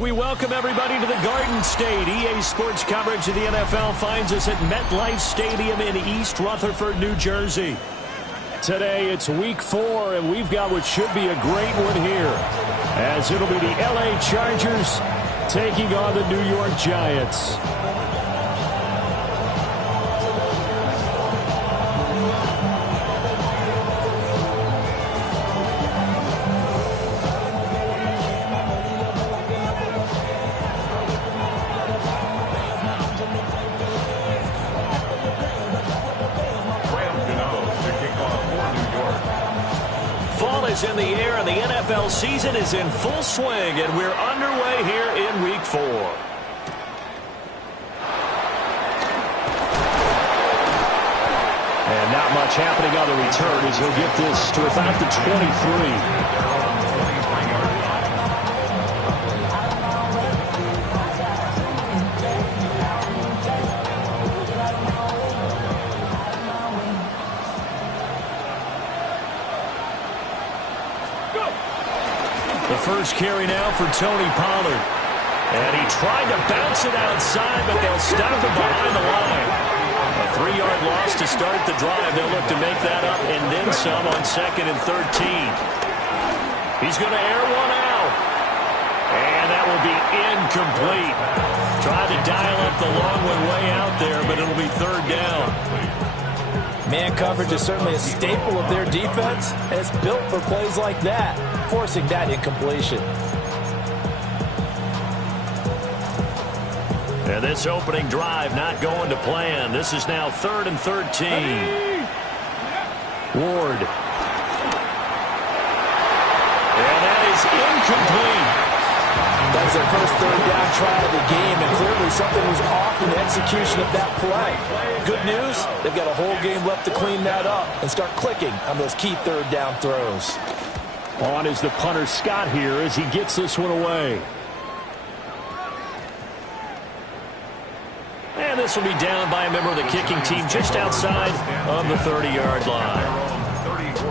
We welcome everybody to the Garden State. EA Sports coverage of the NFL finds us at MetLife Stadium in East Rutherford, New Jersey. Today it's week 4, and we've got what should be a great one here, as it'll be the LA Chargers taking on the New York Giants. In the air, and the NFL season is in full swing, and we're underway here in week 4. And not much happening on the return as he'll get this to about the 23. First carry now for Tony Pollard. And he tried to bounce it outside, but they'll stop him behind the line. A 3-yard loss to start the drive. They'll look to make that up and then some on 2nd and 13. He's going to air one out. And that will be incomplete. Tried to dial up the long one way out there, but it'll be 3rd down. Man coverage is certainly a staple of their defense, and it's built for plays like that, forcing that incompletion. And this opening drive not going to plan. This is now 3rd and 13. Ward. And that is incomplete. That's their first 3rd down try of the game, and clearly something was off in the execution of that play. Good news, they've got a whole game left to clean that up and start clicking on those key 3rd down throws. On is the punter Scott here as he gets this one away. And this will be down by a member of the kicking team just outside of the 30-yard line.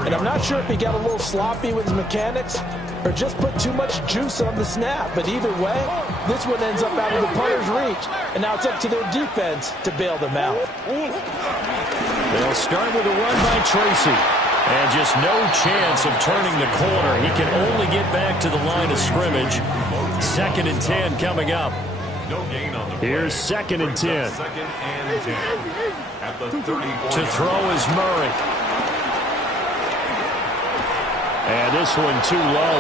And I'm not sure if he got a little sloppy with his mechanics or just put too much juice on the snap. But either way, this one ends up out of the punter's reach. And now it's up to their defense to bail them out. They'll start with a run by Tracy. And just no chance of turning the corner. He can only get back to the line of scrimmage. 2nd and 10 coming up. Here's 2nd and 10. To throw is Murray. And this one too low.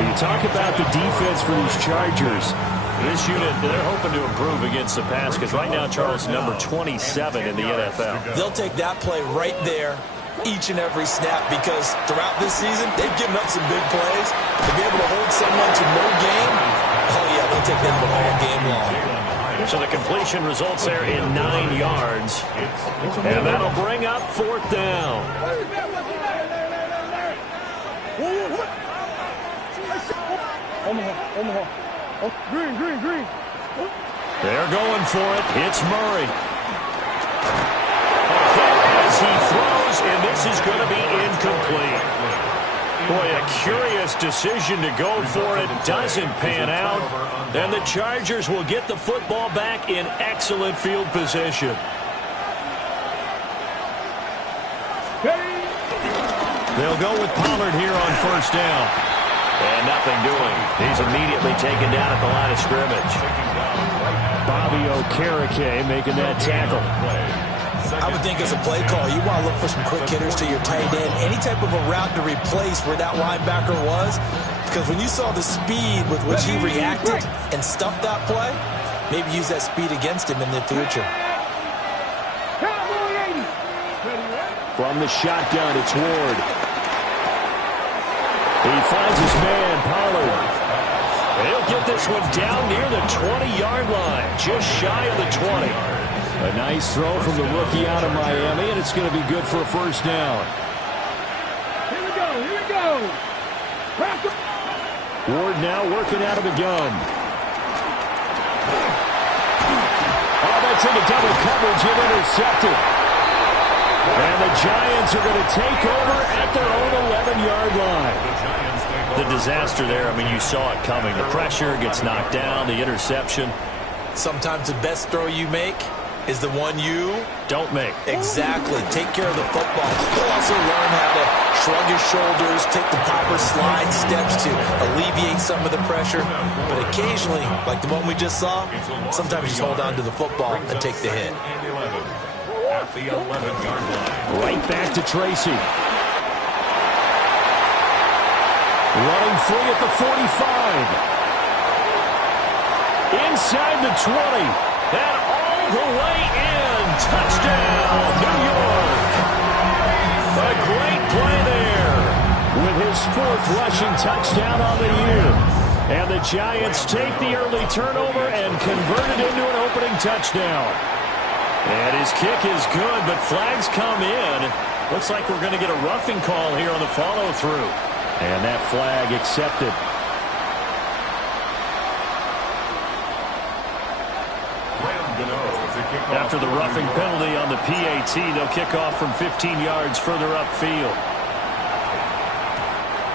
When you talk about the defense for these Chargers, this unit, they're hoping to improve against the pass because right now Charles is number 27 in the NFL. They'll take that play right there each and every snap because throughout this season, they've given up some big plays. To be able to hold someone to no gain, oh yeah, they'll take them all game long. So the completion results there in 9 yards. And that'll bring up 4th down. They're going for it. It's Murray. As he throws, and this is going to be incomplete. Boy, a curious decision to go for it. Doesn't pan out. And the Chargers will get the football back in excellent field position. They'll go with Pollard here on 1st down. And nothing doing. He's immediately taken down at the line of scrimmage. Bobby Okereke making that tackle. I would think as a play call, you want to look for some quick hitters to your tight end. Any type of a route to replace where that linebacker was. Because when you saw the speed with which he reacted and stuffed that play, maybe use that speed against him in the future. From the shotgun, it's Ward. He finds his man, Pollard. He'll get this one down near the 20-yard line, just shy of the 20. A nice throw from the rookie out of Miami, and it's going to be good for a 1st down. Here we go. Ward now working out of the gun. Oh, that's into double coverage and intercepted. And the Giants are going to take over at their own 11-yard line. The disaster there, I mean, you saw it coming. The pressure gets knocked down, the interception. Sometimes the best throw you make is the one you don't make. Exactly. Take care of the football. He'll also learn how to shrug his shoulders, take the proper slide steps to alleviate some of the pressure. But occasionally, like the one we just saw, sometimes just hold on to the football and take the hit. At the 11-yard line. Right back to Tracy. Running free at the 45. Inside the 20. And all the way in. Touchdown, New York. A great play there with his 4th rushing touchdown on the year. And the Giants take the early turnover and convert it into an opening touchdown. And his kick is good, but flags come in. Looks like we're going to get a roughing call here on the follow-through. And that flag accepted. After the roughing penalty on the PAT, they'll kick off from 15 yards further upfield.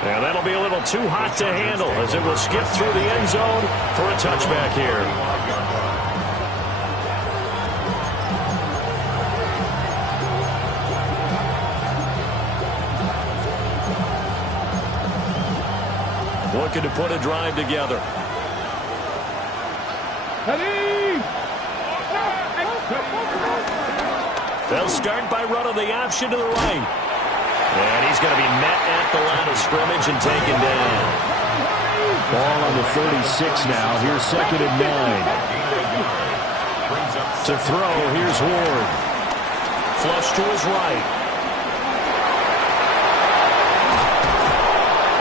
And that'll be a little too hot to handle as it will skip through the end zone for a touchback here. Looking to put a drive together. They'll start by running the option to the right. And he's going to be met at the line of scrimmage and taken down. Ball on the 36 now. Here's 2nd and 9. To throw, here's Ward. Flush to his right.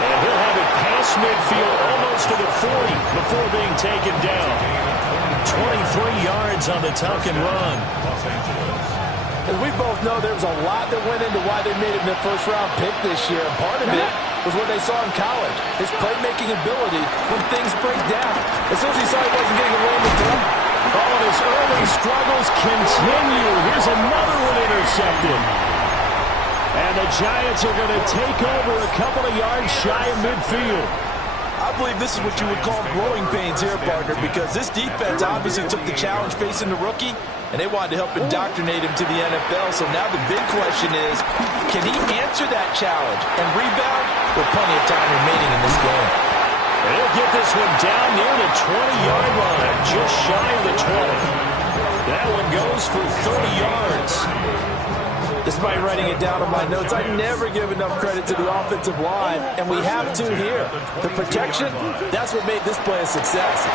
And he'll have it past midfield almost to the 40 before being taken down. 23 yards on the tuck and run. As we both know, there was a lot that went into why they made him their first-round pick this year. And part of it was what they saw in college, his playmaking ability when things break down. As soon as he saw he wasn't getting away with it, all of his early struggles continue. Here's another one intercepted. And the Giants are going to take over a couple of yards shy of midfield. I believe this is what you would call growing pains here, partner, because this defense obviously took the challenge facing the rookie, and they wanted to help indoctrinate him to the NFL. So now the big question is, can he answer that challenge and rebound with plenty of time remaining in this game? And he'll get this one down near the 20-yard line, just shy of the 20. That one goes for 30 yards. Despite writing it down on my notes, I never give enough credit to the offensive line, and we have to here. The protection, that's what made this play a success.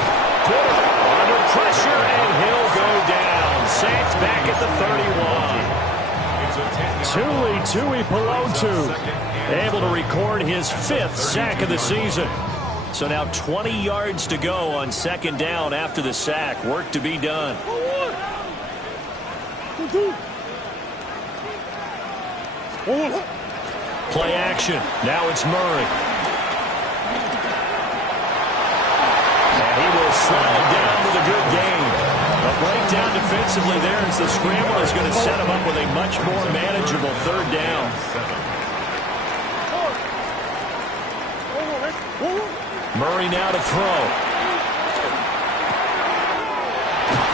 Quarterback under pressure, and he'll go down. Sacked back at the 31. Tui Pelotu able to record his 5th sack of the season. So now 20 yards to go on 2nd down after the sack. Work to be done. Play action. Now it's Murray. And he will slide down with a good gain. A breakdown defensively there as the scramble is going to set him up with a much more manageable 3rd down. Murray now to throw.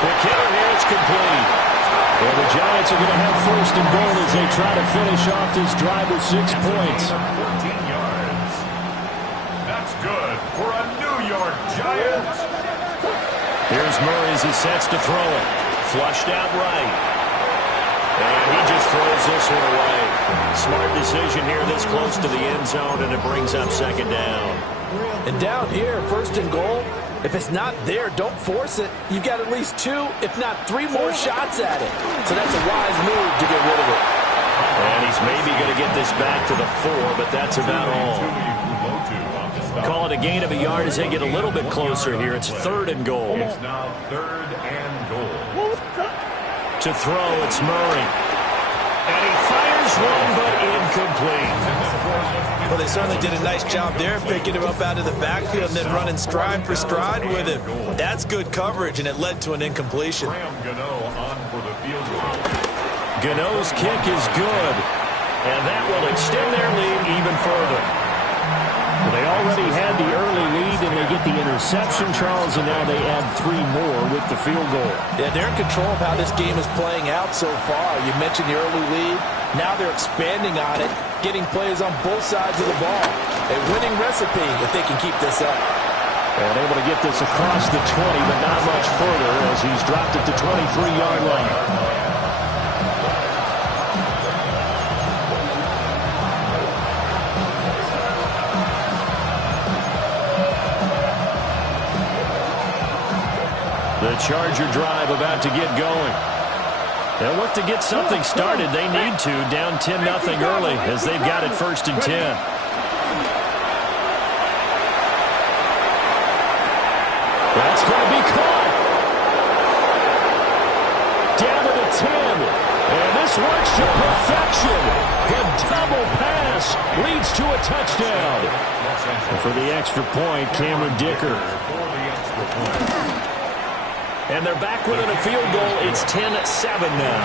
Quick hitter here. It's complete. Well, the Giants are going to have 1st and goal as they try to finish off this drive with 6 points. 14 yards. That's good for a New York Giants. Here's Murray as he sets to throw it. Flushed out right. And he just throws this one away. Smart decision here this close to the end zone, and it brings up 2nd down. And down here, 1st and goal, if it's not there, don't force it. You've got at least 2, if not 3 more shots at it. So that's a wise move to get rid of it. And he's maybe going to get this back to the 4, but that's about all. Call it a gain of a yard as they get a little bit closer here. It's 3rd and goal. It's now 3rd and goal. To throw, it's Murray. And he fires one, but incomplete. Well, they certainly did a nice job there, picking him up out of the backfield and then running stride for stride with him. That's good coverage, and it led to an incompletion. Gano's kick is good. And that will extend their lead even further. They already had the early lead, and they get the interception, Charles, and now they add 3 more with the field goal. Yeah, they're in control of how this game is playing out so far. You mentioned the early lead. Now they're expanding on it, getting plays on both sides of the ball. A winning recipe if they can keep this up. And able to get this across the 20, but not much further as he's dropped it to 23-yard line. The Charger drive about to get going. They'll look to get something started. They need to, down 10-0 early as they've got it 1st and 10. That's going to be caught. Down to the 10. And this works to perfection. The double pass leads to a touchdown. And for the extra point, Cameron Dicker. And they're back within a field goal. It's 10-7 now.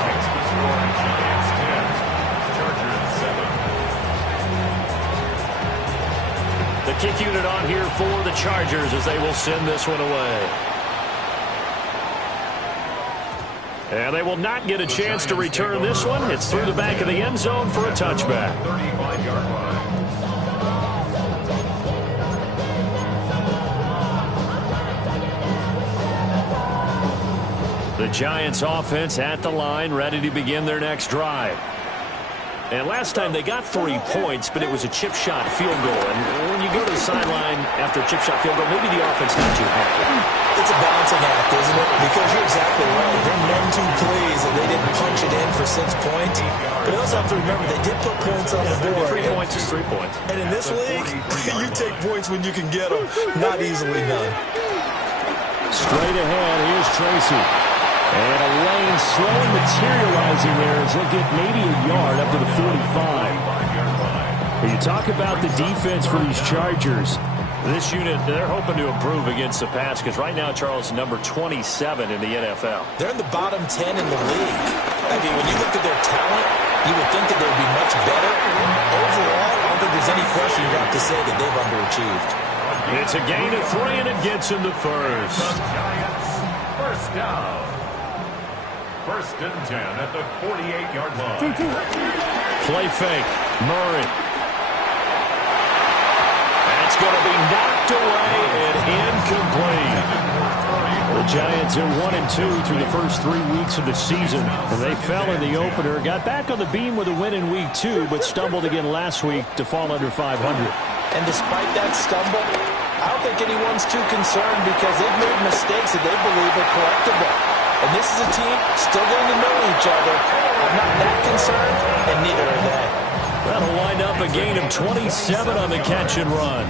The kick unit on here for the Chargers as they will send this one away. And they will not get a chance to return this one. It's through the back of the end zone for a touchback. 35-yard line. The Giants offense at the line, ready to begin their next drive. And last time they got 3 points, but it was a chip shot field goal. And when you go to the sideline after a chip shot field goal, maybe the offense not too happy. It's a balancing act, isn't it? Because you're exactly right. They're none too pleased that they didn't punch it in for 6 points. But you also have to remember they did put points on the board. 3 points is 3 points. And in this league, you take points when you can get them. Not easily done. Straight ahead, here's Tracy. And a lane slowly materializing there as he'll get maybe a yard up to the 45. When you talk about the defense for these Chargers, this unit, they're hoping to improve against the pass because right now, Charles, number 27 in the NFL. They're in the bottom 10 in the league. I mean, when you look at their talent, you would think that they'd be much better. Overall, I don't think there's any question you'd have to say that they've underachieved. It's a gain of 3, and it gets him to first. Giants, first down. 1st and 10 at the 48-yard line. Play fake. Murray. That's going to be knocked away and incomplete. The Giants are 1-2 through the first 3 weeks of the season. And they fell in the opener. Got back on the beam with a win in week 2, but stumbled again last week to fall under 500. And despite that stumble, I don't think anyone's too concerned because they've made mistakes that they believe are correctable. And this is a team still getting to know each other. I'm not that concerned, and neither are they. That'll wind up a gain of 27 on the catch and run.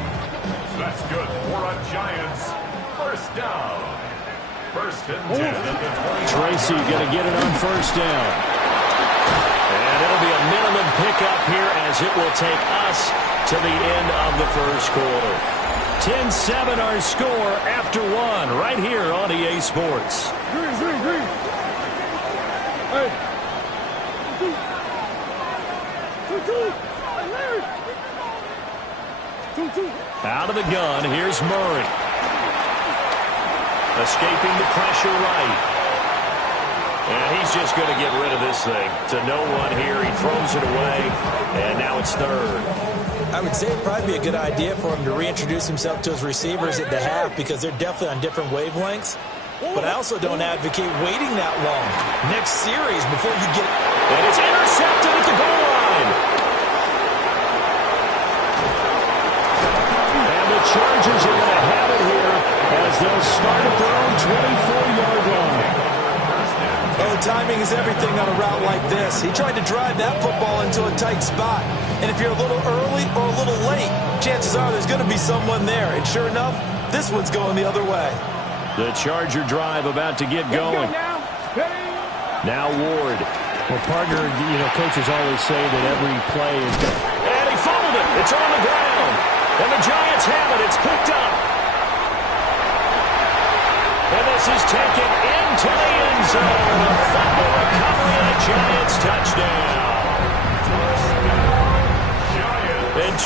That's good for a Giants. First down. 1st and 10 at the 20. Tracy going to get it on 1st down. And it'll be a minimum pickup here as it will take us to the end of the 1st quarter. 10-7 our score after 1 right here on EA Sports. Green. Hey. 2-2. Out of the gun, here's Murray. Escaping the pressure right. And he's just going to get rid of this thing. To no one here, he throws it away, and now it's 3rd. I would say it'd probably be a good idea for him to reintroduce himself to his receivers at the half because they're definitely on different wavelengths. But I also don't advocate waiting that long. Next series before you get... And it's intercepted at the goal line. And the Chargers are going to have it here as they'll start at their own 24-yard line. Oh, timing is everything on a route like this. He tried to drive that football into a tight spot. And if you're a little early or a little late, chances are there's going to be someone there. And sure enough, this one's going the other way. The Charger drive about to get going. Now Ward. Well, partner, coaches always say that every play is good. And he fumbled it. It's on the ground. And the Giants have it. It's picked up. And this is taken into the end zone. A fumble recovery and a Giants touchdown.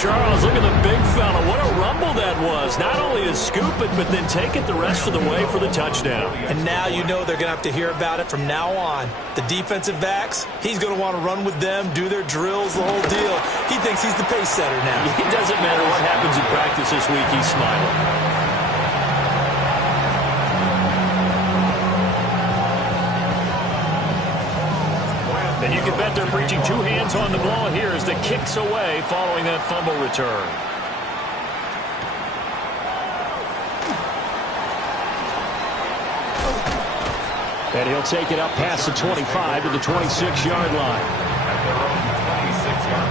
Charles, look at the big fella. What a rumble that was. Not only to scoop it, but then take it the rest of the way for the touchdown. And now you know they're going to have to hear about it from now on. The defensive backs, he's going to want to run with them, do their drills, the whole deal. He thinks he's the pace setter now. It doesn't matter what happens in practice this week, he's smiling. And you can bet they're preaching two hands on the ball here as the kick's away following that fumble return. And he'll take it up past the 25 to the 26-yard line. At their own 26-yard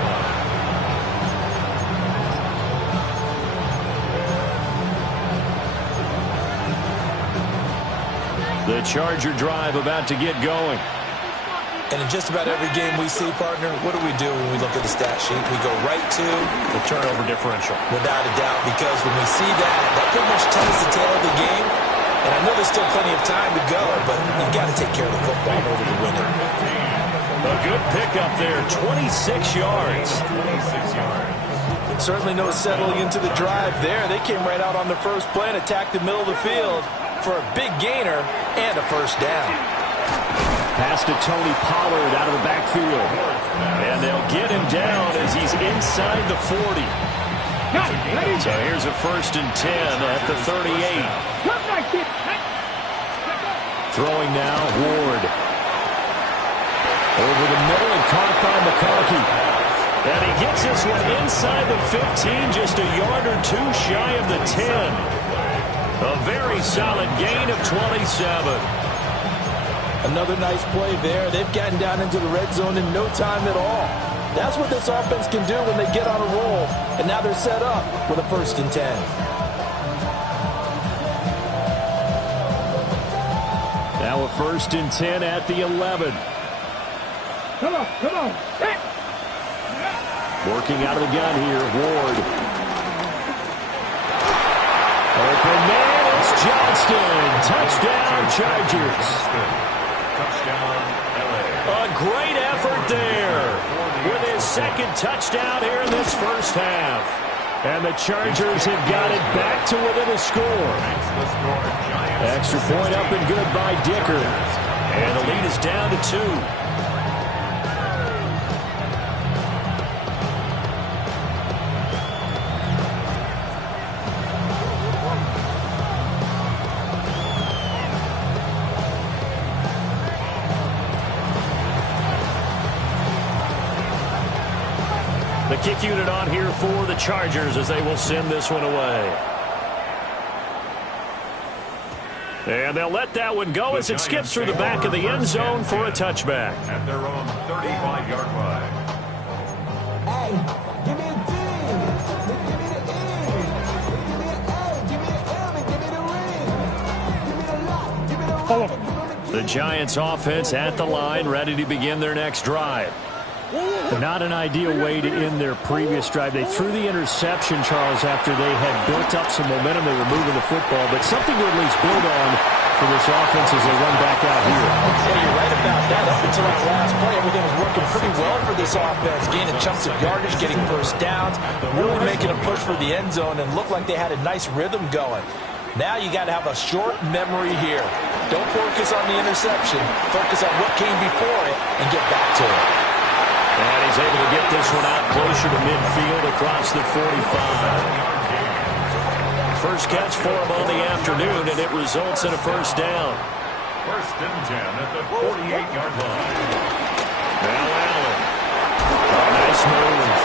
line. The Charger drive about to get going. And in just about every game we see, partner, what do we do when we look at the stat sheet? We go right to the turnover differential. Without a doubt, because when we see that, that pretty much tells the tale of the game. And I know there's still plenty of time to go, but you've got to take care of the football in order to win it. A good pickup there, 26 yards. 26 yards. Certainly no settling into the drive there. They came right out on the first play and attacked the middle of the field for a big gainer and a first down. Pass to Tony Pollard out of the backfield. And they'll get him down as he's inside the 40. So here's a 1st and 10 at the 38. Throwing now, Ward. Over the middle and caught by McConkey. And he gets this one inside the 15, just a yard or two shy of the 10. A very solid gain of 27. Another nice play there. They've gotten down into the red zone in no time at all. That's what this offense can do when they get on a roll. And now they're set up with a 1st and 10. Now a 1st and 10 at the 11. Come on, come on. Hey. Working out of the gun here, Ward. Open man, it's Johnston. Touchdown, Chargers. Touchdown, LA. A great effort there with his 2nd touchdown here in this first half. And the Chargers have got it back to within a score. Extra point up and good by Dicker. And the lead is down to 2. The kick unit on here for the Chargers as they will send this one away. And they'll let that one go as it skips through the back of the end zone for a touchback. At their own 35-yard line. Hey, give me a D. Give me the E. Give me an A. Give me an M. And give me the ring. Give me the lock. Give me the rock. The Giants offense at the line, ready to begin their next drive. Not an ideal way to end their previous drive. They threw the interception, Charles, after they had built up some momentum. They were moving the football, but something to at least build on for this offense as they run back out here. Yeah, you're right about that. Up until that last play, everything was working pretty well for this offense. Gaining chunks of yardage, getting first downs, really making a push for the end zone, and looked like they had a nice rhythm going. Now you got to have a short memory here. Don't focus on the interception. Focus on what came before it and get back to it. And he's able to get this one out closer to midfield across the 45. First catch for him on the afternoon, and it results in a first down. 1st and 10 at the 48-yard line. Now Allen. A nice move.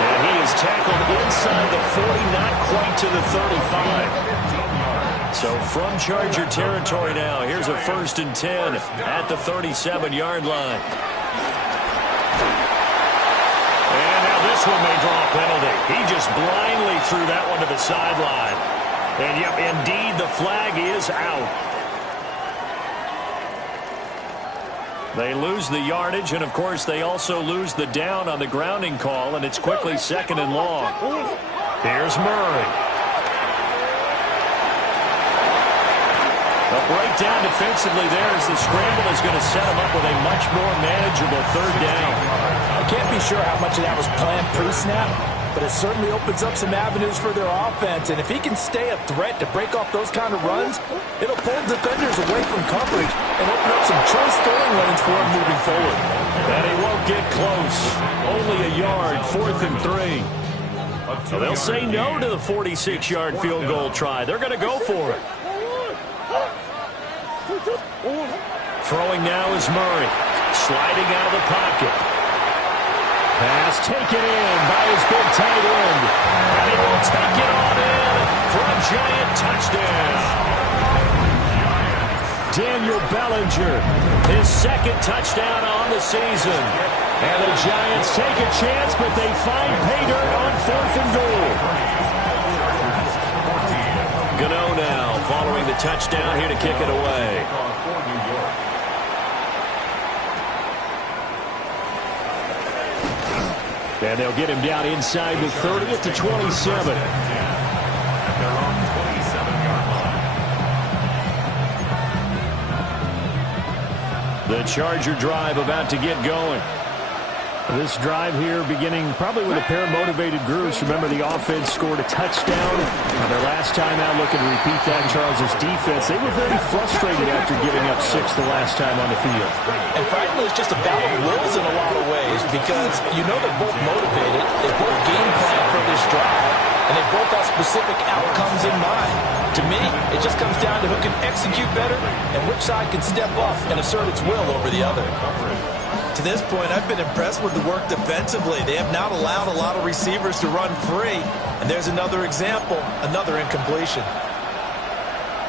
And he is tackled inside the 40, not quite to the 35. So from Charger territory now, here's a 1st and 10 at the 37-yard line. This one may draw a penalty. He just blindly threw that one to the sideline. And, yep, indeed, the flag is out. They lose the yardage, and, of course, they also lose the down on the grounding call, and it's quickly 2nd and long. Here's Murray. A breakdown defensively there as the scramble is going to set him up with a much more manageable 3rd down. I can't be sure how much of that was planned pre-snap, but it certainly opens up some avenues for their offense. And if he can stay a threat to break off those kind of runs, it'll pull defenders away from coverage and open up some choice throwing lanes for him moving forward. And he won't get close. Only a yard, 4th and 3. So they'll say no to the 46-yard field goal try. They're going to go for it. Throwing now is Murray. Sliding out of the pocket. Pass taken in by his big tight end. And he will take it on in for a Giant touchdown. Daniel Bellinger, his 2nd touchdown on the season. And the Giants take a chance, but they find pay dirt on 4th and goal. Gano now following the touchdown here to kick it away. And they'll get him down inside the 30 at the 27. They're on 27-yard line. The Charger drive about to get going. This drive here beginning probably with a pair of motivated groups. Remember, the offense scored a touchdown. Their last time out looking to repeat that. Charles' defense, they were very frustrated after giving up 6 the last time on the field. And frankly, it's just a battle of wills in a lot of ways because you know they're both motivated. They both game plan for this drive, and they both have specific outcomes in mind. To me, it just comes down to who can execute better and which side can step up and assert its will over the other. To this point, I've been impressed with the work defensively. They have not allowed a lot of receivers to run free. And there's another example, another incompletion.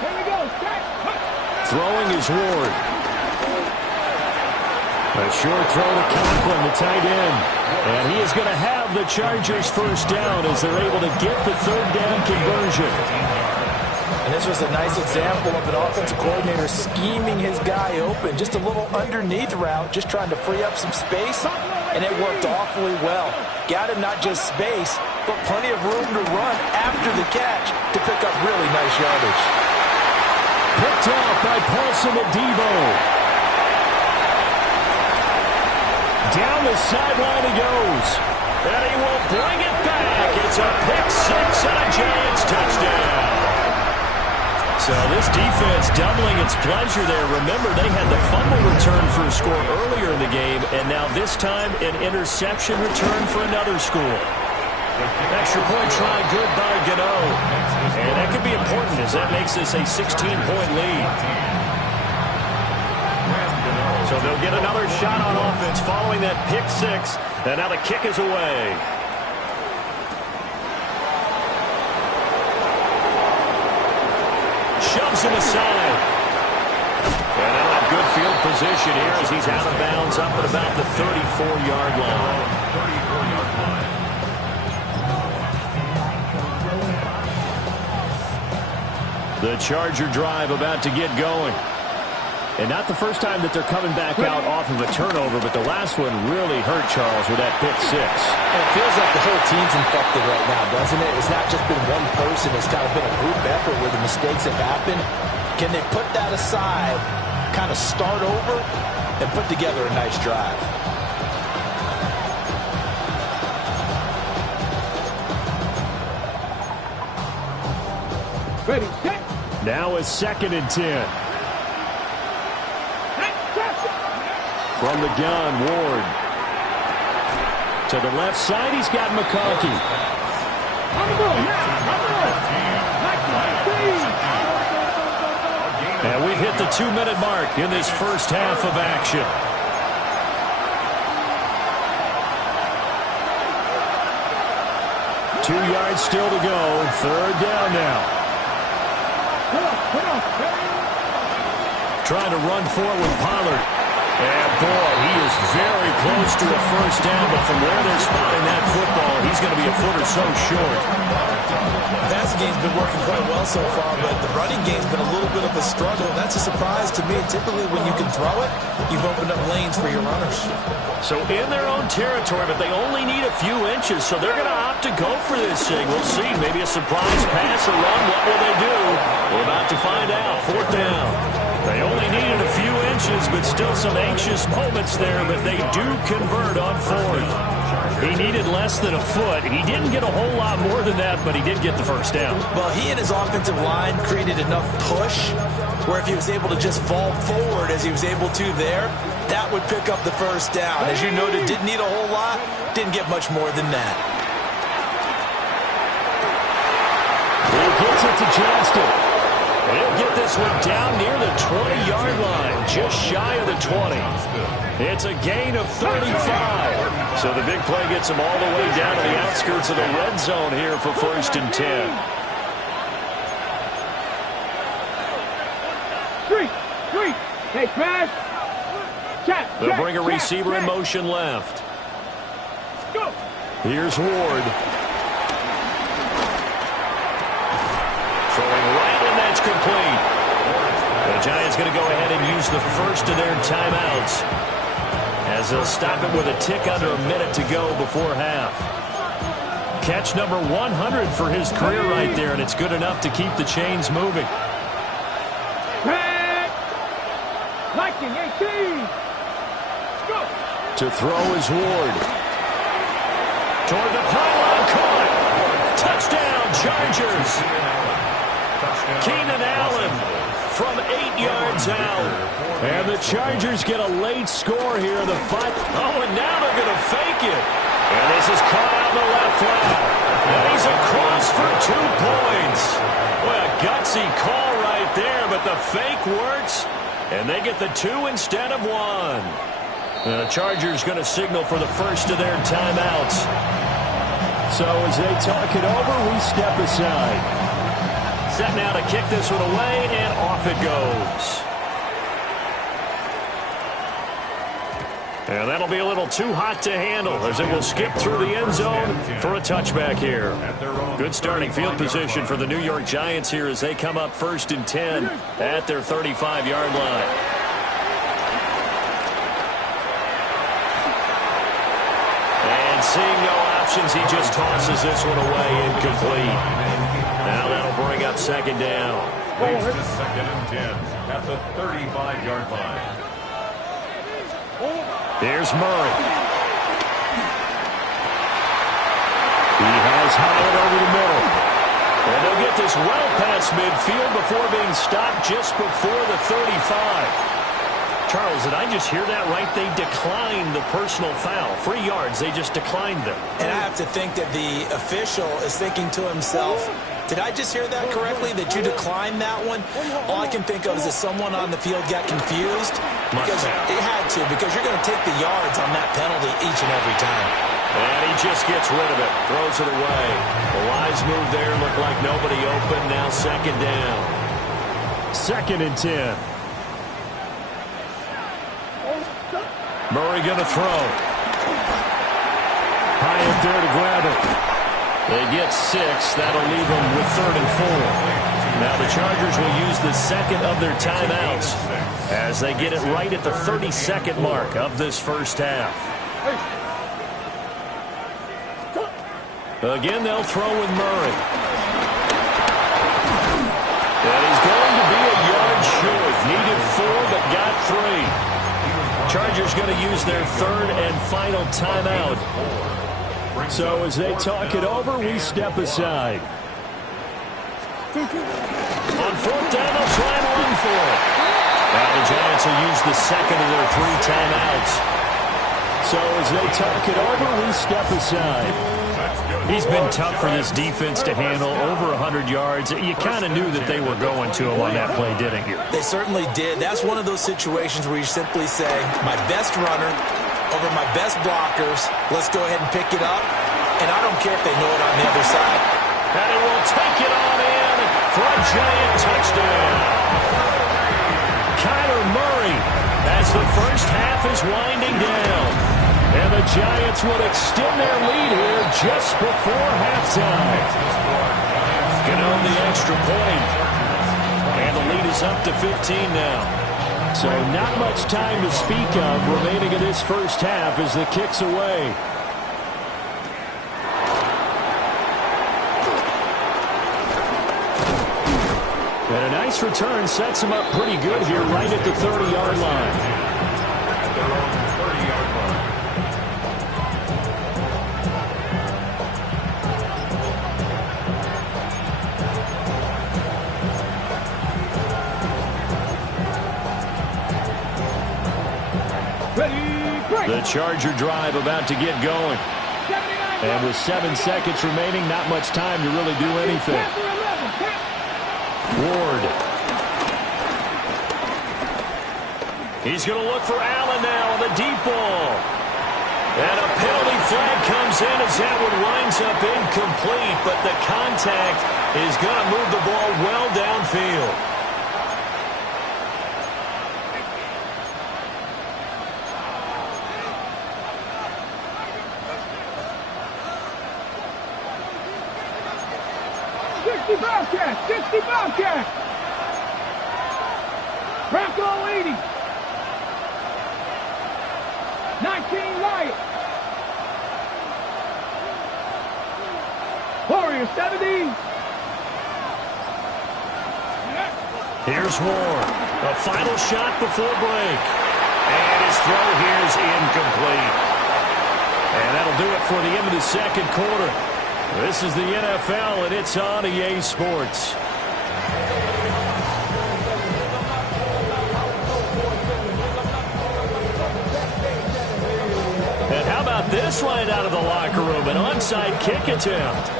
Here we go. Throwing is Ward. A short throw to Conklin, the tight end. And he is going to have the Chargers first down as they're able to get the 3rd down conversion. And this was a nice example of an offensive coordinator scheming his guy open. Just a little underneath route, just trying to free up some space, and it worked awfully well. Got him not just space, but plenty of room to run after the catch to pick up really nice yardage. Picked off by Paulson Adebo. Down the sideline he goes. And he will bring it back. It's a pick 6 and a Giants touchdown. So this defense doubling its pleasure there. Remember, they had the fumble return for a score earlier in the game, and now this time an interception return for another score. Extra point try, good by Gano. And that could be important as that makes this a 16-point lead. So they'll get another shot on offense following that pick 6, and now the kick is away. Shoves him aside. And now a good field position here as he's out of bounds up at about the 34-yard line. 34-yard line. The Charger drive about to get going. And not the first time that they're coming back out off of a turnover, but the last one really hurt Charles with that pick 6. And it feels like the whole team's infected right now, doesn't it? It's not just been one person. It's kind of been a group effort where the mistakes have happened. Can they put that aside, kind of start over, and put together a nice drive? Ready, set. Now a 2nd and 10. From the gun, Ward. To the left side, he's got McConkey. On the ball, now, on the ball. And we've hit the 2-minute mark in this first half of action. Two yards still to go. 3rd down now. Come on. Trying to run forward with Pollard. And, boy, he is very close to a first down, but from where they're spotting that football, he's going to be a foot or so short. The passing game's been working quite well so far, but the running game's been a little bit of a struggle. That's a surprise to me. Typically, when you can throw it, you've opened up lanes for your runners. So in their own territory, but they only need a few inches, so they're going to opt to go for this thing. We'll see. Maybe a surprise pass or run. What will they do? We're about to find out. 4th down. They only needed a few inches. trenches, but still some anxious moments there, but they do convert on fourth. He needed less than a foot. He didn't get a whole lot more than that, but he did get the first down. Well, he and his offensive line created enough push where if he was able to just fall forward as he was able to there, that would pick up the first down. As you noted, didn't need a whole lot, didn't get much more than that. He gets it to Johnston. He'll get this one down near the 20-yard line, just shy of the 20. It's a gain of 35. So the big play gets him all the way down to the outskirts of the red zone here for 1st and 10. Three. Hey, pass. Check. They'll bring a receiver in motion left. Go. Here's Ward. Throwing right, and that's complete. The Giants going to go ahead and use the first of their timeouts, as they'll stop it with a tick under a minute to go before half. Catch number 100 for his career right there, and it's good enough to keep the chains moving. Liking 18. Go. To throw is Ward. Toward the pylon, caught. Touchdown, Chargers. Keenan Allen from 8 yards out. And the Chargers get a late score here in the fight. Oh, and now they're going to fake it. And this is caught out in the left flat. And he's across for 2 points. Well, a gutsy call right there, but the fake works. And they get the 2 instead of 1. And the Chargers going to signal for the first of their timeouts. So as they talk it over, we step aside. Set now to kick this one away, and off it goes. And that'll be a little too hot to handle as it will skip through the end zone for a touchback here. Good starting field position for the New York Giants here as they come up 1st and 10 at their 35-yard line. And seeing no options, he just tosses this one away incomplete. Now that'll bring up 2nd down. Leads to 2nd and 10 at the 35-yard line. Here's Murray. He has Howard over the middle. And they'll get this well past midfield before being stopped just before the 35. Charles, did I just hear that right? They declined the personal foul. 3 yards, they just declined them. And I have to think that the official is thinking to himself, did I just hear that correctly, that you declined that one? All I can think of is that someone on the field got confused. Because it had to, because you're going to take the yards on that penalty each and every time. And he just gets rid of it, throws it away. The wise move there, looked like nobody open. Now 2nd down. 2nd and 10. Murray going to throw. High up there to grab it. They get 6. That'll leave them with 3rd and 4. Now the Chargers will use the 2nd of their timeouts as they get it right at the 32nd mark of this first half. Again, they'll throw with Murray. And he's going to be a yard short. Needed 4, but got 3. Chargers going to use their 3rd and final timeout. So as they talk it over, we step aside. On 4th down, they'll try and run for it. Now the Giants will use the 2nd of their 3 timeouts. So as they talk it over, we step aside. He's been tough for this defense to handle, over 100 yards. You kind of knew that they were going to him on that play, didn't you? They certainly did. That's one of those situations where you simply say, my best runner over my best blockers, let's go ahead and pick it up. And I don't care if they know it on the other side. And he will take it on in for a Giant touchdown. Kyler Murray as the first half is winding down. And the Giants will extend their lead here just before halftime. Can own the extra point. And the lead is up to 15 now. So not much time to speak of remaining in this first half as the kick's away. And a nice return sets him up pretty good here right at the 30-yard line. At their own 30-yard line. The Charger drive about to get going. And with 7 seconds remaining, not much time to really do anything. Ward. He's going to look for Allen now on the deep ball. And a penalty flag comes in as that one winds up incomplete, but the contact is going to move the ball well downfield. Bobcat, 60 Bobcat. Bronco 80. 19 Riot. Warrior 70. Here's Ward. A final shot before break. And his throw here is incomplete. And that'll do it for the end of the second quarter. This is the NFL, and it's on EA Sports. And how about this right out of the locker room? An onside kick attempt.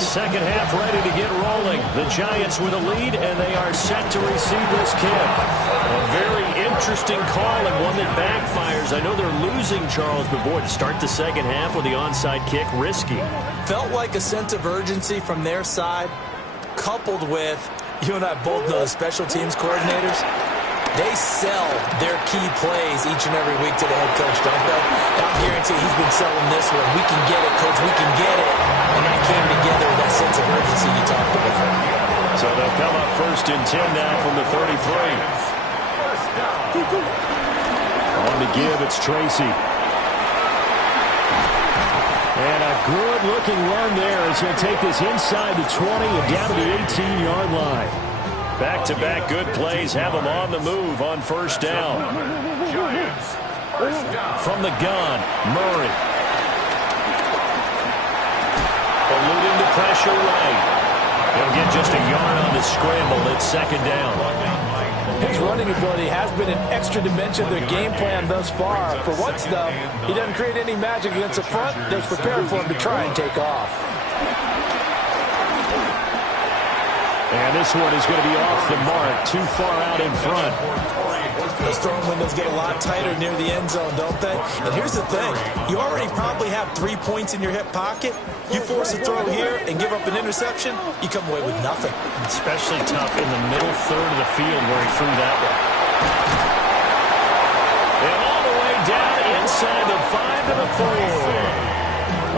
Second half ready to get rolling. The Giants with a lead, and they are set to receive this kick. A very interesting call and one that backfires. I know they're losing, Charles, but boy, to start the second half with the onside kick, risky. Felt like a sense of urgency from their side, coupled with, you and I both know the special teams coordinators, they sell their key plays each and every week to the head coach, don't they? I guarantee he's been selling this one. We can get it, coach, we can get it. And that came together with that sense of urgency you talked about. So they'll come up 1st and 10 now from the 33. On the give, it's Tracy. And a good-looking run there as he'll take this inside the 20 and down to the 18-yard line. Back-to-back good plays have him on the move on 1st down. Giants, 1st down. From the gun, Murray. Eluding the pressure right. He'll get just a yard on the scramble. It's 2nd down. His running ability has been an extra dimension of their game plan thus far. For once, though, he doesn't create any magic against the front. They're prepared for him to try and take off. And this one is going to be off the mark, too far out in front. Those throwing windows get a lot tighter near the end zone, don't they? And here's the thing. You already probably have 3 points in your hip pocket. You force a throw here and give up an interception, you come away with nothing. Especially tough in the middle third of the field where he threw that one. And all the way down inside the 5 to the 4.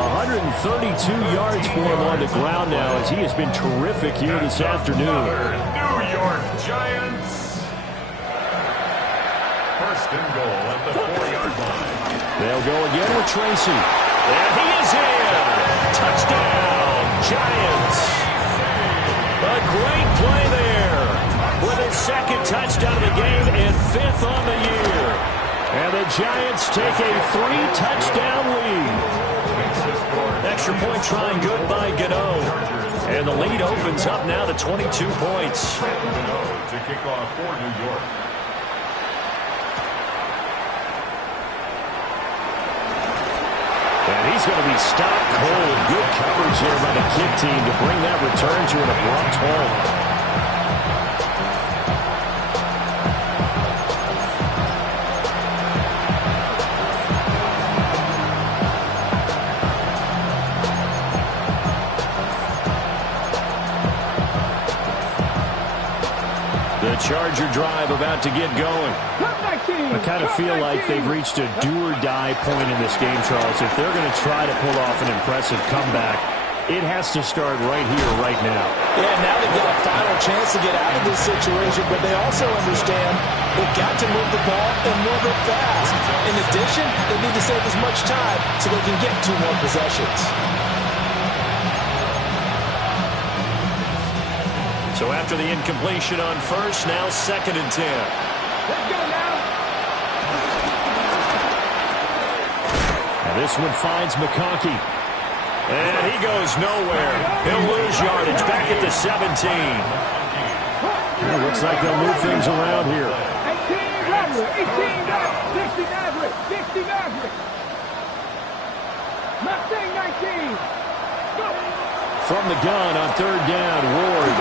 132 yards for him on the ground now as he has been terrific here this afternoon. New York Giants. 1st and goal at the 4-yard line. They'll go again with Tracy. And he is in. Touchdown, Giants. A great play there with his 2nd touchdown of the game and 5th on the year. And the Giants take a 3-touchdown lead. Extra point trying good by Gano. And the lead opens up now to 22 points. Gano to kick off for New York. And he's going to be stopped cold. Good coverage here by the kick team to bring that return to an abrupt halt. The Charger drive about to get going. I kind of feel like they've reached a do-or-die point in this game, Charles. If they're going to try to pull off an impressive comeback, it has to start right here, right now. Yeah, now they've got a final chance to get out of this situation, but they also understand they've got to move the ball and move it fast. In addition, they need to save as much time so they can get 2 more possessions. So after the incompletion on first, now 2nd and 10. Let's go now. And this one finds McConkey. And he goes nowhere. He'll lose yardage back at the 17. It looks like they'll move things around here. 18 Maverick, 18 Maverick, 60 Maverick, 60 Maverick. Mustang 19. Go. From the gun on 3rd down, Ward.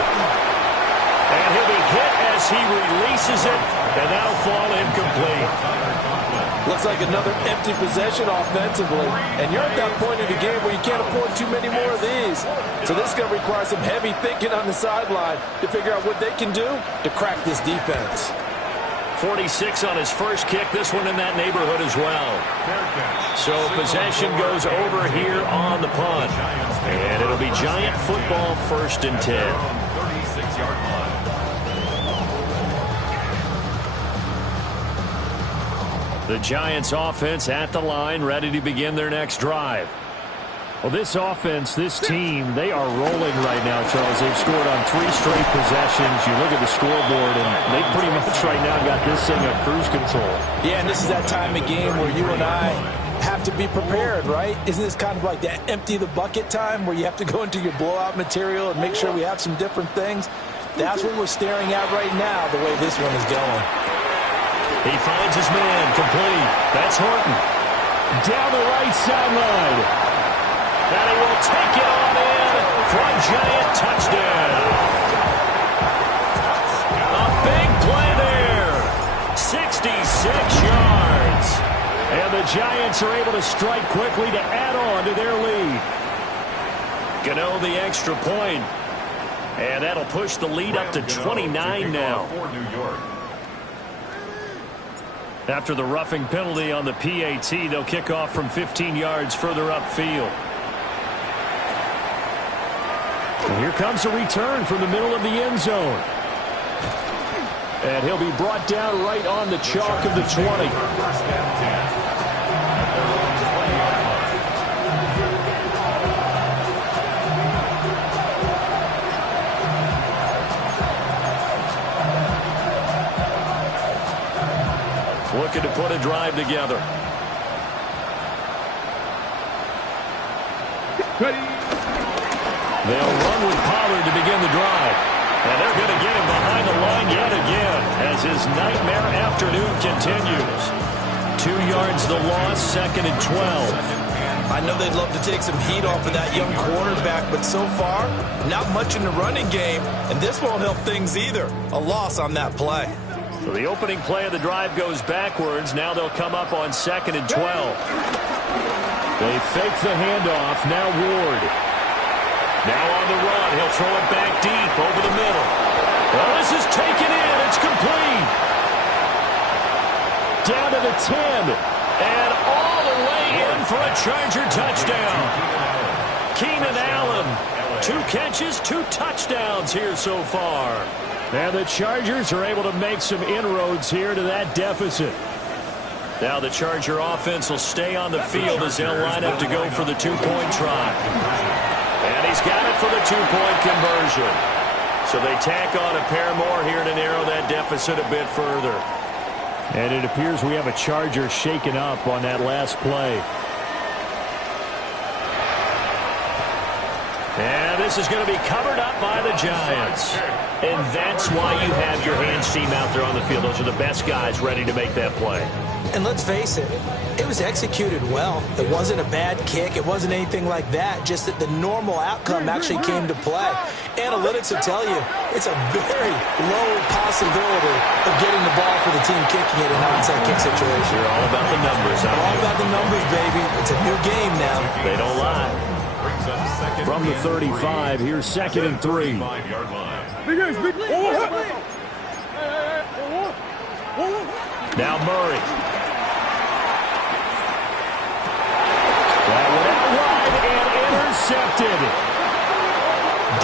And he'll be hit as he releases it, and that'll fall incomplete. Looks like another empty possession offensively. And you're at that point in the game where you can't afford too many more of these. So this is going to require some heavy thinking on the sideline to figure out what they can do to crack this defense. 46 on his first kick. This one in that neighborhood as well. So possession goes over here on the punt. And it'll be Giant football, 1st and 10. 36-yard line. The Giants offense at the line, ready to begin their next drive. Well, this offense, this team, they are rolling right now, Charles. They've scored on 3 straight possessions. You look at the scoreboard, and they pretty much right now got this thing on cruise control. Yeah, and this is that time of game where you and I have to be prepared, right? Isn't this kind of like that empty the bucket time where you have to go into your blowout material and make sure we have some different things? That's what we're staring at right now, the way this one is going. He finds his man, complete. That's Horton. Down the right sideline. And he will take it on in for a Giant touchdown. A big play there. 66 yards. And the Giants are able to strike quickly to add on to their lead. Gano the extra point. And that'll push the lead up to 29 now. For New York. After the roughing penalty on the PAT, they'll kick off from 15 yards further upfield. And here comes a return from the middle of the end zone. And he'll be brought down right on the chalk of the 20. 1st and 10. Looking to put a drive together. Ready. They'll run with Pollard to begin the drive. And they're going to get him behind the line yet again as his nightmare afternoon continues. 2 yards the loss, 2nd and 12. I know they'd love to take some heat off of that young quarterback, but so far, not much in the running game, and this won't help things either. A loss on that play. So the opening play of the drive goes backwards. Now they'll come up on 2nd and 12. They fake the handoff. Now Ward. Now on the run. He'll throw it back deep over the middle. Well, this is taken in. It's complete. Down to the 10. And all the way in for a Charger touchdown. Keenan Allen. 2 catches, 2 touchdowns here so far. And the Chargers are able to make some inroads here to that deficit. Now the Charger offense will stay on the field as they'll line up to go for the 2-point try. And he's got it for the 2-point conversion. So they tack on a pair more here to narrow that deficit a bit further. And it appears we have a Charger shaken up on that last play. And this is going to be covered up by the Giants. And that's why you have your hands team out there on the field. Those are the best guys ready to make that play. And let's face it, it was executed well. It wasn't a bad kick. It wasn't anything like that. Just that the normal outcome actually came to play. Analytics will tell you it's a very low possibility of getting the ball for the team kicking it in an onside kick situation. You're all about the numbers, aren't you? All about the numbers, baby. It's a new game now. They don't lie. From the 35, here's 2nd and 3. 5-yard line. Now Murray. That went out wide and intercepted.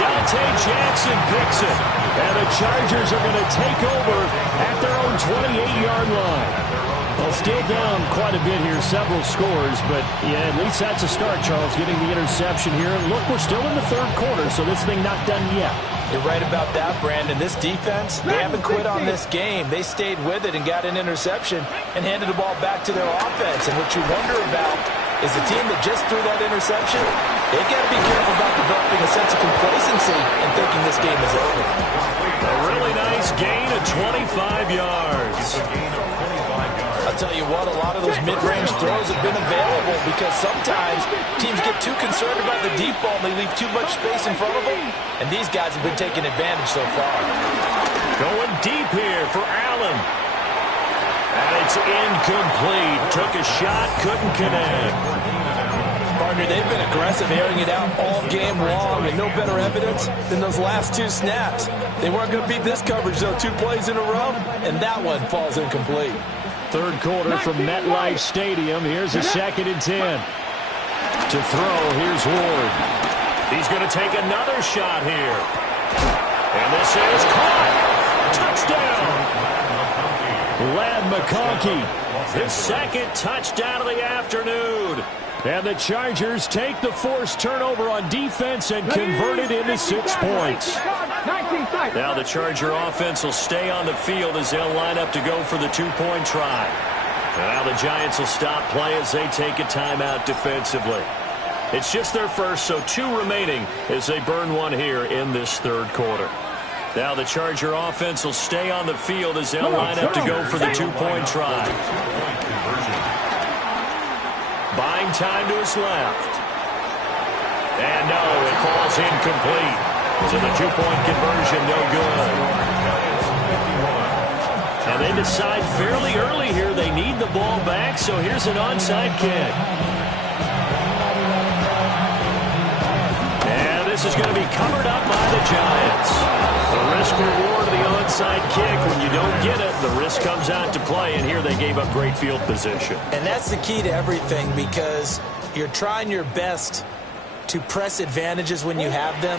Dante Jackson picks it. And the Chargers are going to take over at their own 28-yard line. Well, still down quite a bit here, several scores, but yeah, at least that's a start, Charles, getting the interception here. And look, we're still in the third quarter, so this thing not done yet. You're right about that, Brandon. This defense, they haven't quit on this game. They stayed with it and got an interception and handed the ball back to their offense. And what you wonder about is the team that just threw that interception, they've got to be careful about developing a sense of complacency and thinking this game is over. A really nice gain of 25 yards. I'll tell you what, a lot of those mid-range throws have been available because sometimes teams get too concerned about the deep ball and they leave too much space in front of them, and these guys have been taking advantage so far. Going deep here for Allen. And it's incomplete. Took a shot, couldn't connect. Partner, they've been aggressive, airing it out all game long, and no better evidence than those last two snaps. They weren't going to beat this coverage, though, 2 plays in a row, and that one falls incomplete. Third quarter from MetLife Stadium. Here's a 2nd and 10. To throw, here's Ward. He's going to take another shot here. And this is caught. Touchdown. Lad McConkey, his 2nd touchdown of the afternoon. And the Chargers take the forced turnover on defense and convert it into 6 points. Now the Charger offense will stay on the field as they'll line up to go for the 2-point try. And now the Giants will stop play as they take a timeout defensively. It's just their first, so 2 remaining as they burn one here in this third quarter. Now the Charger offense will stay on the field as they'll line up to go for the 2-point try. Buying time to his left. And no, it falls incomplete. So the 2-point conversion no good. And they decide fairly early here they need the ball back, so here's an onside kick. And this is going to be covered up by the Giants. The risk-reward of the onside kick, when you don't get it, the risk comes out to play, and here they gave up great field position. And that's the key to everything, because you're trying your best to press advantages when you have them,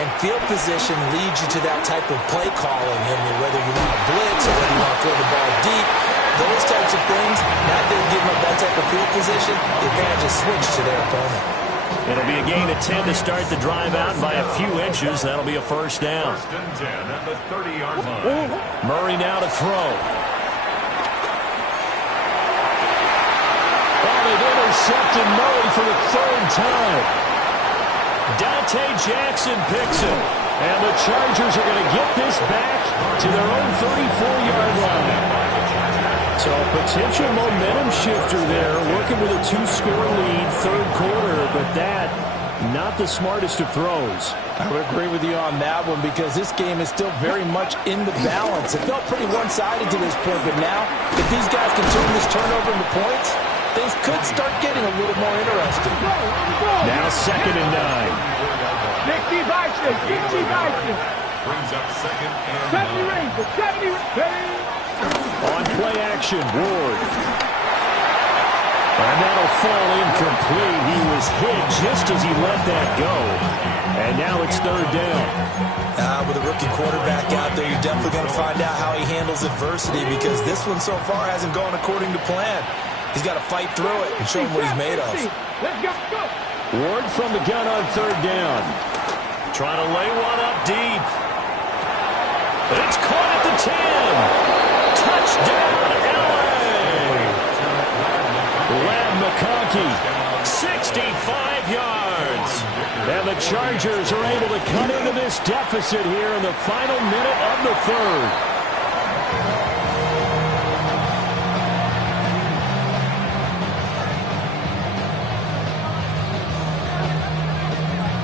and field position leads you to that type of play calling, whether you want to blitz or whether you want to throw the ball deep, those types of things. Now that they've given up that type of field position, the advantage is switched to their opponent. It'll be a gain of 10 to start the drive out by a few inches. That'll be a first down. 1st and 10 at the 30-yard line. Murray now to throw. Oh, they've intercepted Murray for the 3rd time. Dante Jackson picks it. And the Chargers are going to get this back to their own 34-yard line. So a potential momentum shifter there, working with a 2-score lead, third quarter, but that, not the smartest of throws. I would agree with you on that one because this game is still very much in the balance. It felt pretty one-sided to this point, but now, if these guys can turn this turnover into points, things could start getting a little more interesting. Now 2nd and 9. Brings up 2nd and 9. On play action, Ward. And that'll fall incomplete. He was hit just as he let that go. And now it's 3rd down. With a rookie quarterback out there, you're definitely going to find out how he handles adversity, because this one so far hasn't gone according to plan. He's got to fight through it and show him what he's made of. Ward from the gun on 3rd down. Trying to lay one up deep. It's caught at the 10. Touchdown, L.A. Lad McConkey, 65 yards. And the Chargers are able to cut into this deficit here in the final minute of the 3rd.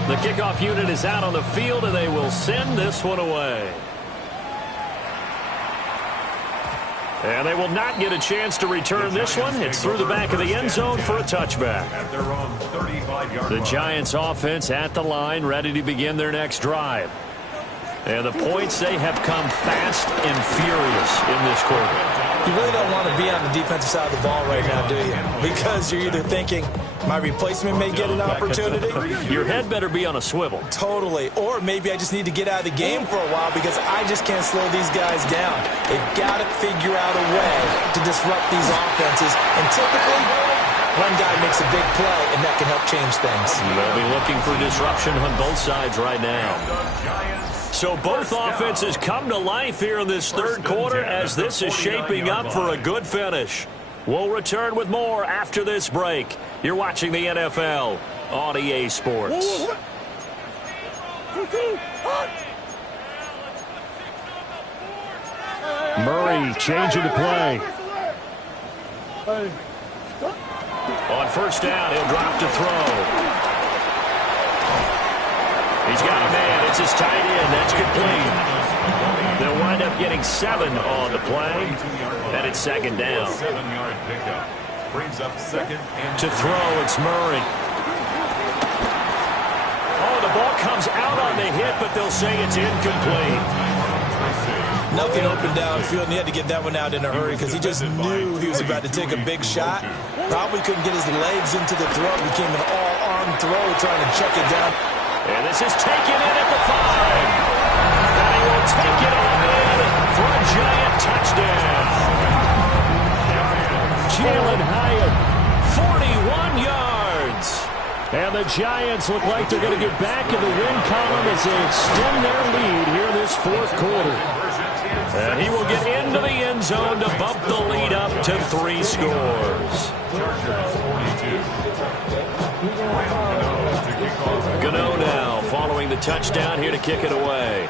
The kickoff unit is out on the field, and they will send this one away. And they will not get a chance to return this one. It's through the back of the end zone for a touchback. At their own 35-yard The line. Giants offense at the line, ready to begin their next drive. And the points, they have come fast and furious in this quarter. You really don't want to be on the defensive side of the ball right now, do you? Because you're either thinking, my replacement may get an opportunity. Your head better be on a swivel. Totally. Or maybe I just need to get out of the game for a while because I just can't slow these guys down. They've got to figure out a way to disrupt these offenses. And typically, one guy makes a big play, and that can help change things. They'll be looking for disruption on both sides right now. So both offenses come to life here in this third quarter as this is shaping up for a good finish. We'll return with more after this break. You're watching the NFL on EA Sports. Murray changing the play. On first down, he'll drop to throw. He's got a man. It's his tight end. That's complete. They'll wind up getting 7 on the play. And it's second down. 7-yard pickup. Brings up second and To throw, it's Murray. Oh, the ball comes out on the hit, but they'll say it's incomplete. Nothing open downfield, and he had to get that one out in a hurry because he just knew he was about to take a big shot. Probably couldn't get his legs into the throw. Became an all-arm throw trying to check it down. And this is taken in at the 5. And he will take it all in for a giant touchdown. Jalen Hyatt. 41 yards. And the Giants look like they're going to get back in the win column as they extend their lead here in this fourth quarter. And he will get into the end zone to bump the lead up to 3 scores. Gano now following the touchdown here to kick it away.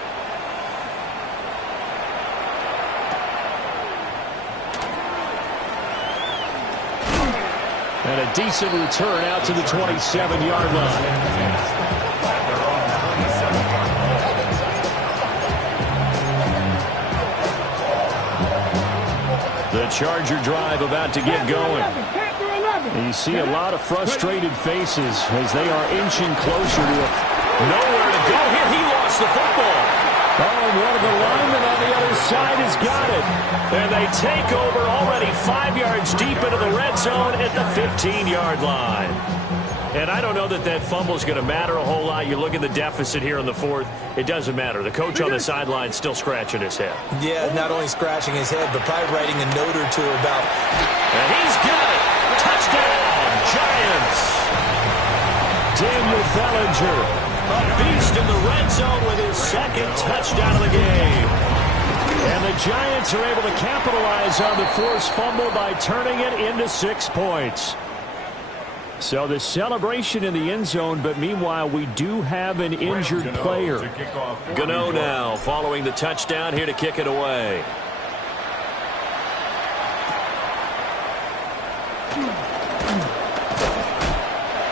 And a decent return out to the 27-yard line. The Charger drive about to get going. And you see a lot of frustrated faces as they are inching closer to it. Nowhere to go here. He lost the football. Oh, and one of the linemen on the other side has got it. And they take over already 5 yards deep into the red zone at the 15-yard line. And I don't know that that fumble is going to matter a whole lot. You look at the deficit here in the fourth. It doesn't matter. The coach on the sideline still scratching his head. Yeah, not only scratching his head, but probably writing a note or two about. And he's got it. Touchdown, Giants. Daniel Bellinger, a beast in the red zone with his second touchdown of the game. And the Giants are able to capitalize on the forced fumble by turning it into 6 points. So the celebration in the end zone, but meanwhile, we do have an injured player. Gano now following the touchdown here to kick it away.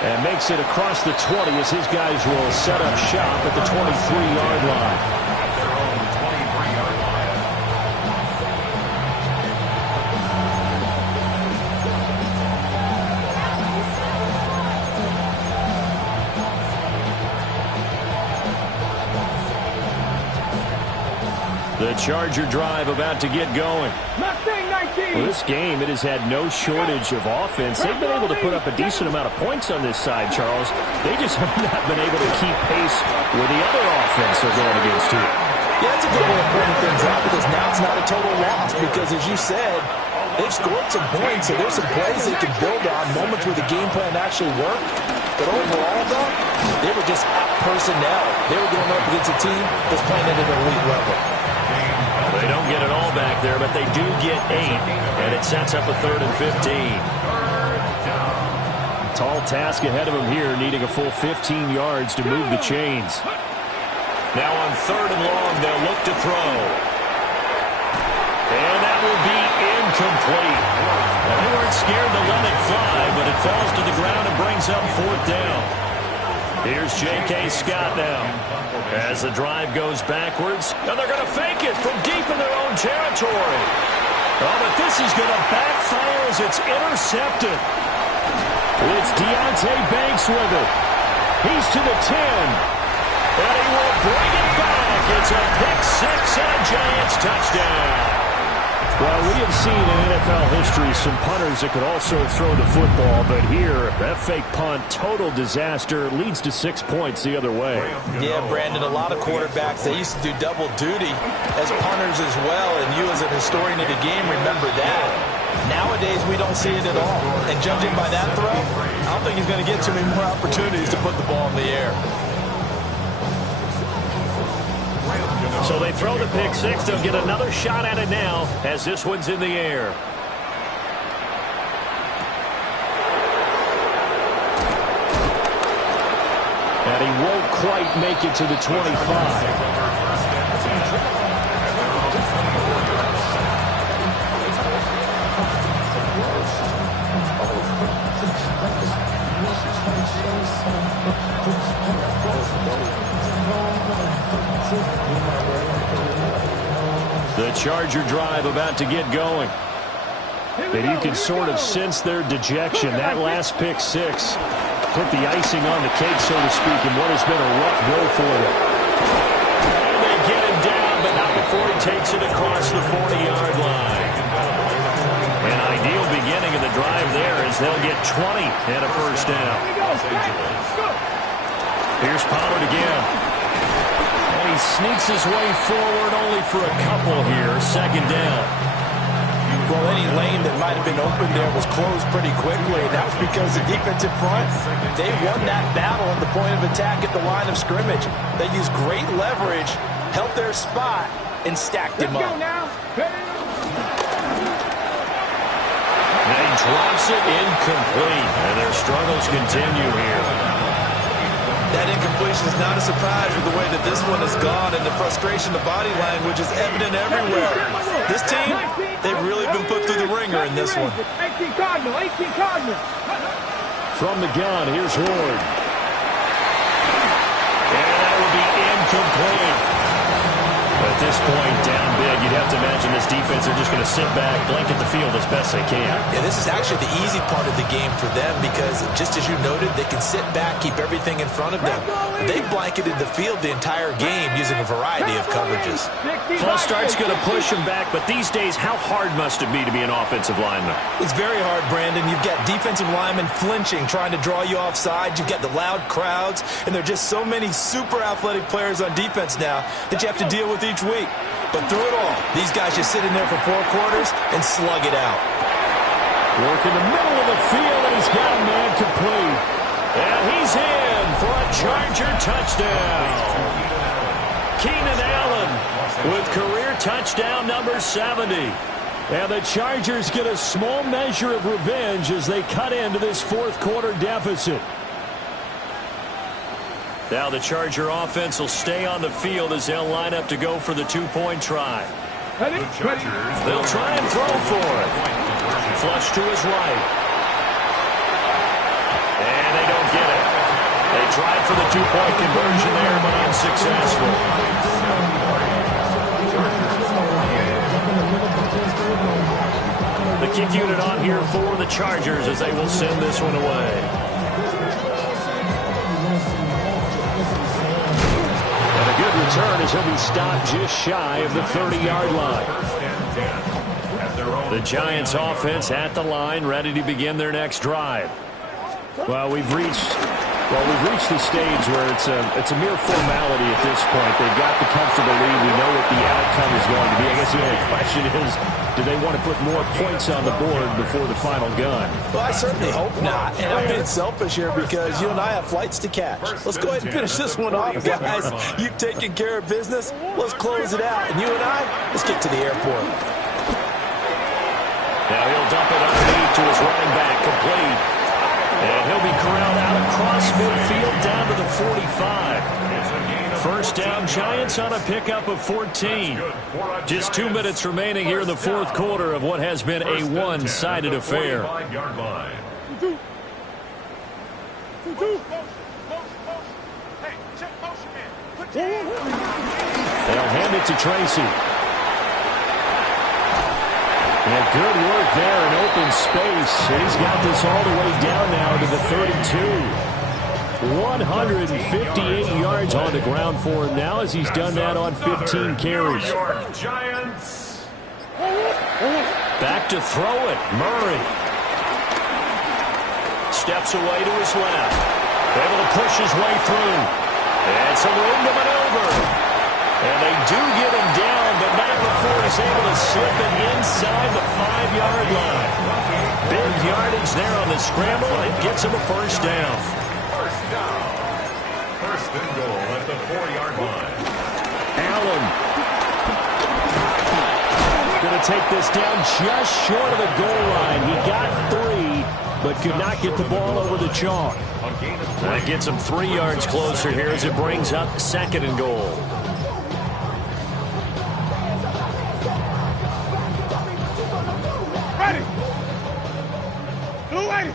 And makes it across the 20 as his guys will set up shop at the 23-yard line. The Charger drive about to get going. Well, this game, it has had no shortage of offense. They've been able to put up a decent amount of points on this side, Charles. They just have not been able to keep pace with the other offense they're going against here. Yeah, that's a good way of pointing things out because now it's not a total loss because, as you said, they've scored some points, so there's some plays they can build on, moments where the game plan actually worked. But overall, though, they were just out personnel. They were going up against a team that's playing at an elite level. They don't get it all back there, but they do get 8, and it sets up a 3rd and 15. Tall task ahead of them here, needing a full 15 yards to move the chains. Now on 3rd and long, they'll look to throw. And that will be incomplete. Now, they weren't scared to let it fly, but it falls to the ground and brings up 4th down. Here's J.K. Scott now as the drive goes backwards. And they're going to fake it from deep in their own territory. Oh, but this is going to backfire as it's intercepted. It's Deonte Banks with it. He's to the 10. And he will bring it back. It's a pick 6 and a Giants touchdown. Well, we have seen in NFL history some punters that could also throw the football, but here, that fake punt, total disaster, leads to 6 points the other way. Yeah, Brandon, a lot of quarterbacks, they used to do double duty as punters as well, and you as an historian of the game remember that. Nowadays, we don't see it at all. And judging by that throw, I don't think he's going to get too many more opportunities to put the ball in the air. So they throw the pick six. They'll get another shot at it now as this one's in the air. And he won't quite make it to the 25. The Charger drive about to get going. And you can sort of sense their dejection. That last pick six put the icing on the cake, so to speak, in what has been a rough go for them. And they get him down, but not before he takes it across the 40-yard line. An ideal beginning of the drive there as they'll get 20 and a first down. Here's Pollard again. And he sneaks his way forward only for a couple here. Second down. Well, any lane that might have been open there was closed pretty quickly. That was because the defensive front, they won that battle at the point of attack at the line of scrimmage. They used great leverage, held their spot, and stacked him up. Now he drops it incomplete, and their struggles continue here. That incompletion is not a surprise with the way that this one has gone, and the frustration, the body language is evident everywhere. This team, they've really been put through the ringer in this one. 18 Cardinal, 18 Cardinal. From the gun, here's Ward. And that will be incomplete. At this point, down big, you'd have to imagine this defense, they're just going to sit back, blanket the field as best they can. Yeah, this is actually the easy part of the game for them because, just as you noted, they can sit back, keep everything in front of them. They blanketed the field the entire game using a variety of coverages. False start's going to push them back, but these days, how hard must it be to be an offensive lineman? It's very hard, Brandon. You've got defensive linemen flinching, trying to draw you offside. You've got the loud crowds, and there are just so many super athletic players on defense now that you have to deal with each week. But through it all, these guys just sit in there for 4 quarters and slug it out. Work in the middle of the field, and he's got a man complete. And he's in for a Charger touchdown. Keenan Allen with career touchdown number 70. And the Chargers get a small measure of revenge as they cut into this fourth quarter deficit. Now the Charger offense will stay on the field as they'll line up to go for the 2-point try. They'll try and throw for it. Flush to his right. And they don't get it. They tried for the 2-point conversion there, but unsuccessful. The kick unit on here for the Chargers as they will send this one away. Good return as he'll be stopped just shy of the 30-yard line. The Giants offense at the line, ready to begin their next drive. Well, we've reached the stage where it's a mere formality at this point. They've got the comfortable lead. We know what the outcome is going to be. I guess the only question is, do they want to put more points on the board before the final gun? Well, I certainly hope not. And I'm being selfish here because you and I have flights to catch. Let's go ahead and finish this one off, guys. You've taken care of business. Let's close it out. And you and I, let's get to the airport. Now he'll dump it underneath to his running back, complete. And he'll be corralled out across midfield down to the 45. First down, Giants on a pickup of 14. Just 2 minutes remaining here in the fourth quarter of what has been a one-sided affair. They'll hand it to Tracy. And good work there in open space. He's got this all the way down now to the 32. 158 yards on the ground for him now as he's done that on 15 carries. New York Giants. Back to throw it. Murray. Steps away to his left. Able to push his way through. And some room to maneuver. And they do get him down, but not before he's able to slip it inside the 5-yard line. Big yardage there on the scramble. It gets him a first down. First down. First and goal at the 4-yard line. Allen. Going to take this down just short of the goal line. He got 3, but could not get the ball over the chalk. That gets him 3 yards closer here as it brings up 2nd and goal. Ready. Blue 80.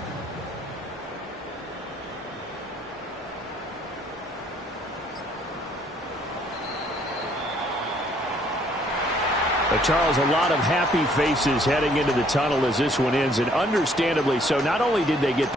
Charles, a lot of happy faces heading into the tunnel as this one ends, and understandably so. Not only did they get